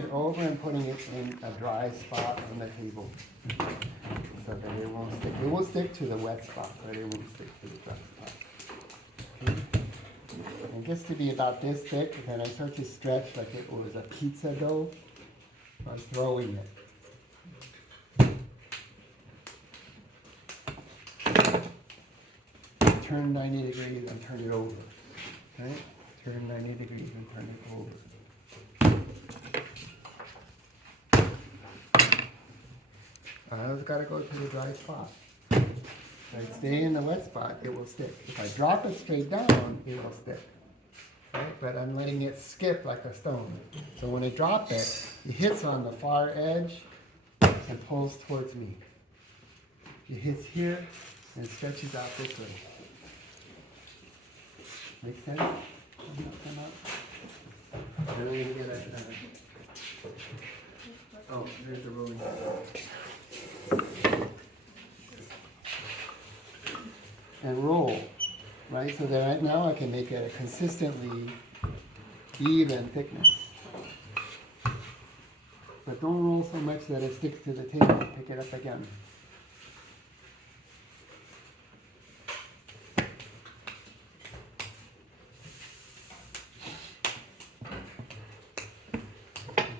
it over and putting it in a dry spot on the table so that it won't stick. It will stick to the wet spot, but it won't stick to the dry spot. Okay? And it gets to be about this thick, then I start to stretch like it was a pizza dough. I'm throwing it. Turn 90 degrees and turn it over. Okay? Turn 90 degrees and turn it over. Now it's got to go to the dry spot. If I stay in the wet spot, it will stick. If I drop it straight down, it will stick. Right? But I'm letting it skip like a stone. So when I drop it, it hits on the far edge and pulls towards me. It hits here and stretches out this way. Make sense? Really get it. Oh, there's the rolling. And roll, right? So that right now I can make it a consistently even thickness. But don't roll so much that it sticks to the table. Pick it up again.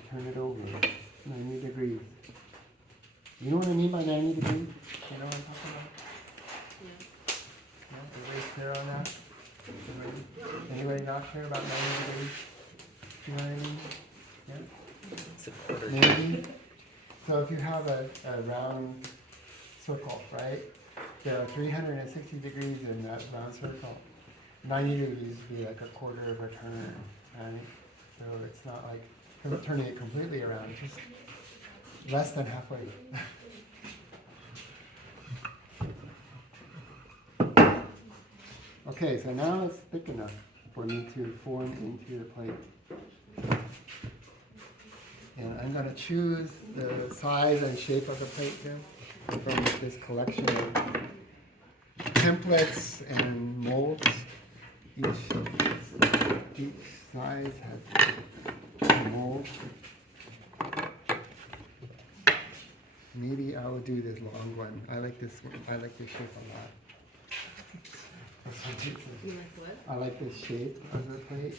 Turn it over, 90 degrees. You know what I mean by 90 degrees? You know what I'm talking about? Yeah. Everybody clear on that? Anybody not clear about 90 degrees? You know what I mean? Yeah? Maybe. So if you have a round circle, right? There are 360 degrees in that round circle. 90 degrees would be like a quarter of a turn, right? So it's not like turning it completely around, just less than halfway. Okay, so now it's thick enough for me to form into the plate. And I'm going to choose the size and shape of the plate here from this collection of templates and molds. Each size has a mold. Maybe I will do this long one. I like this one. I like this shape a lot. You like what? I like this shape of the plate.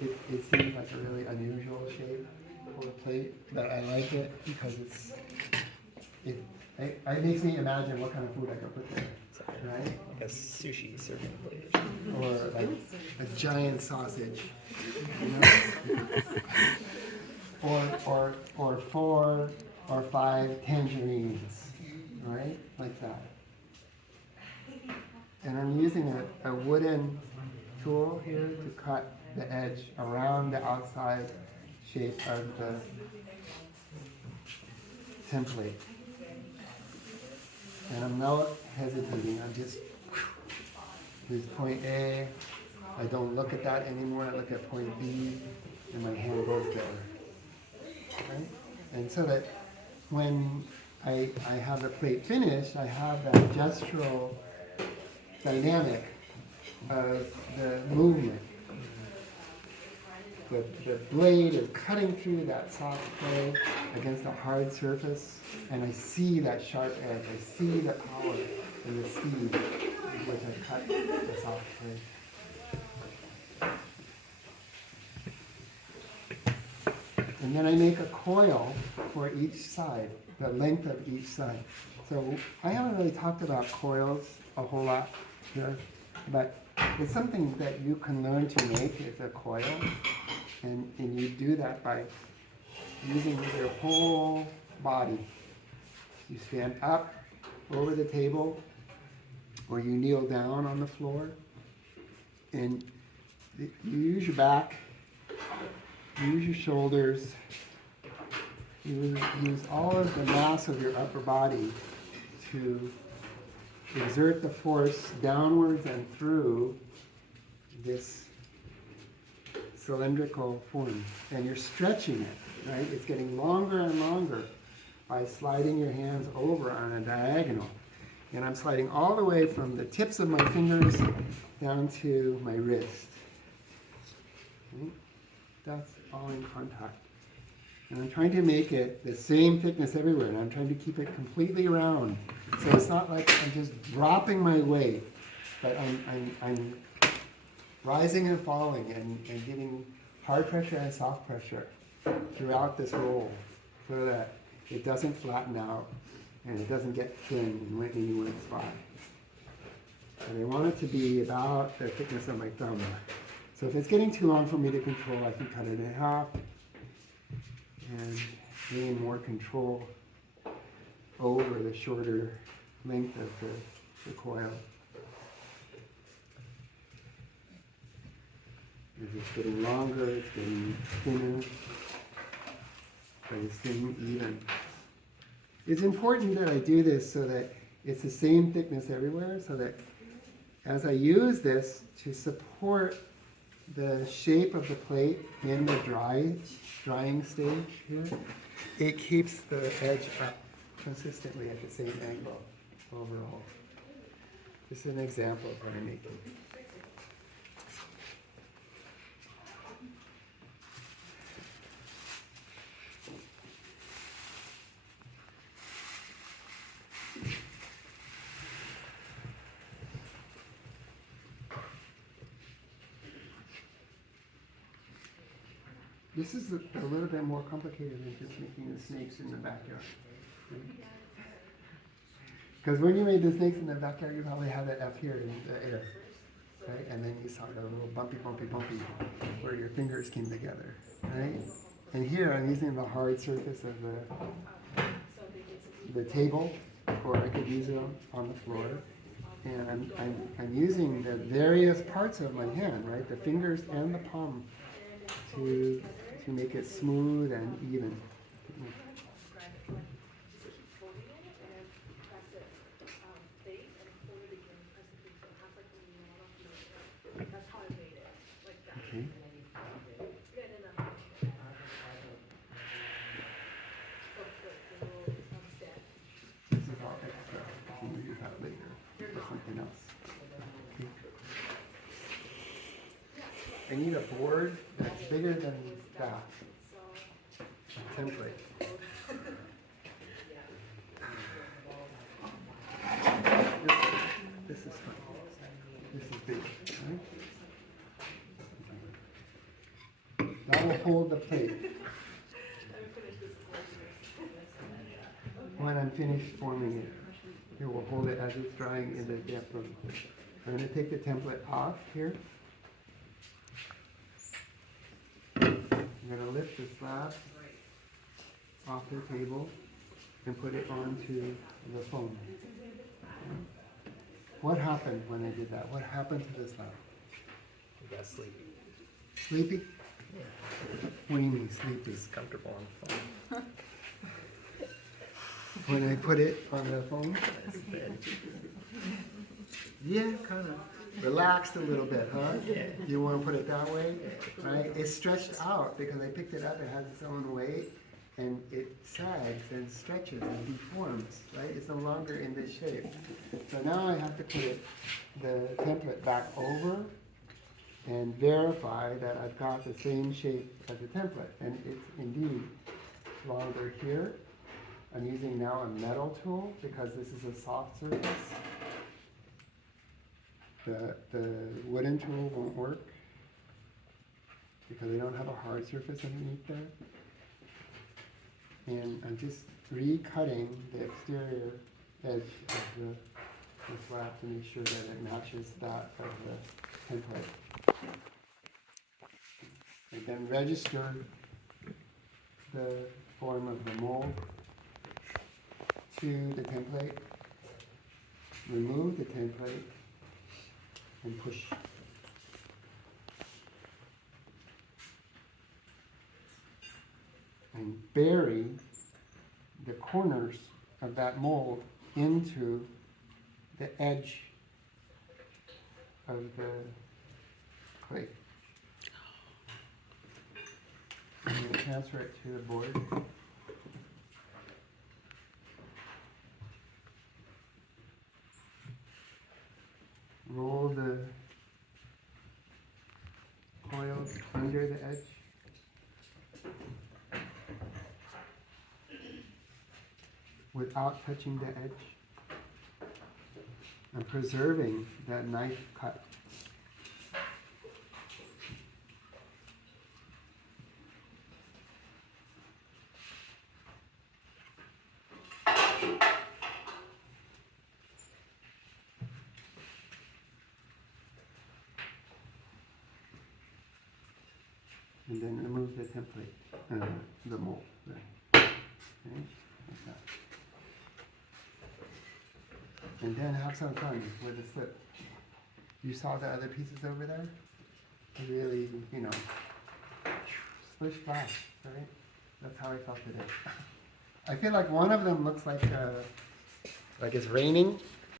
It seems like a really unusual shape for a plate, but I like it because it makes me imagine what kind of food I could put there, right? Like a sushi serving plate. Or like a giant sausage, you know? or 4 or 5 tangerines, right? Like that. And I'm using a wooden tool here to cut the edge around the outside shape of the template. And I'm not hesitating, I'm just, here's point A, I don't look at that anymore, I look at point B, and my hand goes there. Right? And so that when I have the plate finished, I have that gestural dynamic of the movement. The blade is cutting through that soft clay against a hard surface, and I see that sharp edge. I see the power and the speed with which I cut the soft clay. And then I make a coil for each side, the length of each side. So I haven't really talked about coils a whole lot here, but it's something that you can learn to make is a coil. And you do that by using your whole body. You stand up over the table, or you kneel down on the floor, and you use your back, you use your shoulders, you use all of the mass of your upper body to exert the force downwards and through this cylindrical form, and you're stretching it, right? It's getting longer and longer by sliding your hands over on a diagonal. And I'm sliding all the way from the tips of my fingers down to my wrist. That's all in contact. And I'm trying to make it the same thickness everywhere, and I'm trying to keep it completely round. So it's not like I'm just dropping my weight, but I'm rising and falling and giving hard pressure and soft pressure throughout this roll so that it doesn't flatten out and it doesn't get thin in any one spot. And I want it to be about the thickness of my thumb. So if it's getting too long for me to control, I can cut it in half and gain more control over the shorter length of the coil. As it's getting longer, it's getting thinner, but it's staying even. It's important that I do this so that it's the same thickness everywhere, so that as I use this to support the shape of the plate in the drying stage here, it keeps the edge up consistently at the same angle overall. This is an example of what I'm making. This is a little bit more complicated than just making the snakes in the backyard. Because when you made the snakes in the backyard, you probably had it up here in the air, right? And then you saw the little bumpy where your fingers came together, right? And here I'm using the hard surface of the table, or I could use it on the floor. And I'm using the various parts of my hand, right? The fingers and the palm to make it smooth and even. Okay. This is all extra. I can use that later for something else. Okay. I need a board that's bigger than that. A template. This is fine. This is big. Right? That will hold the plate when I'm finished forming it. It will hold it as it's drying in the depth of it. I'm going to take the template off here. I'm going to lift the slab off the table and put it onto the foam. What happened when I did that? What happened to the slab? I got sleepy. Sleepy? Yeah. What do you mean sleepy? It's comfortable on the phone. When I put it on the foam? That's bad. Yeah, kind of. Relaxed a little bit, huh? Yeah. You want to put it that way? Right? It's stretched out because I picked it up. It has its own weight. And it sags and stretches and deforms, right? It's no longer in this shape. So now I have to put the template back over and verify that I've got the same shape as the template. And it's indeed longer here. I'm using now a metal tool because this is a soft surface. The wooden tool won't work because I don't have a hard surface underneath there. And I'm just recutting the exterior edge of the slab to make sure that it matches that of the template. I then register the form of the mold to the template, remove the template, and push. And bury the corners of that mold into the edge of the clay. I'm going to transfer it to the board. Roll the coils under the edge. without touching the edge. And preserving that knife cut. And then remove the template, the mold. Right. Okay, like that. And then have some fun with the slip. You saw the other pieces over there? Really, splish splash, right? That's how I felt today. I feel like one of them looks like it's raining,